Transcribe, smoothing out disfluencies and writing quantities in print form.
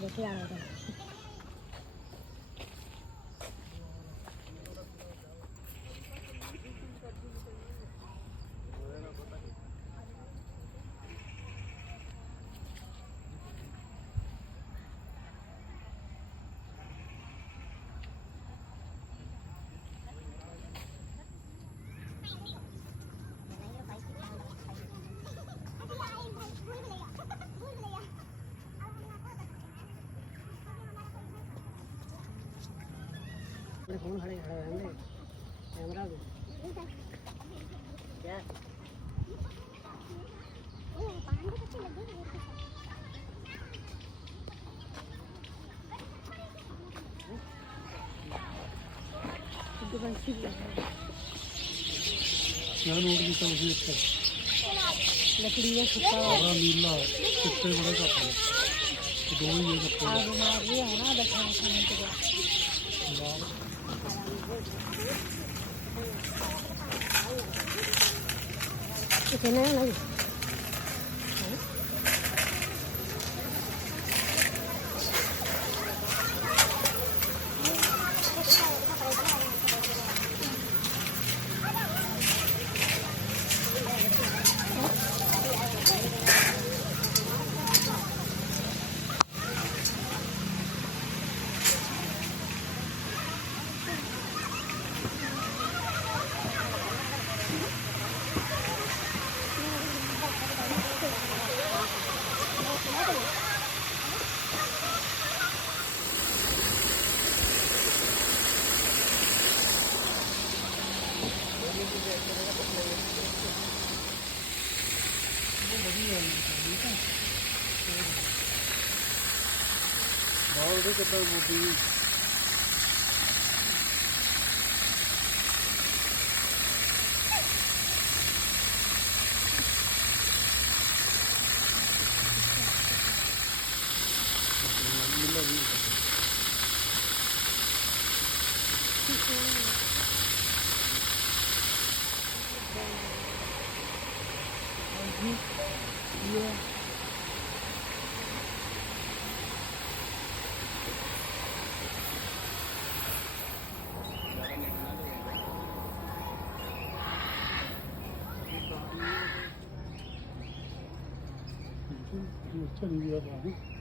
देखिए आ रहा है फोन खड़े खड़े रहने कैमरा भी क्या क्या नोट किया उसी अच्छा लकड़ी का सुखा हरा नीला कितने बड़े का था दो ही ये कपड़े आग मार रही है ना देखा मिनट का कितने नहीं बाहर भी कितना मोटी अच्छा नहीं दिया था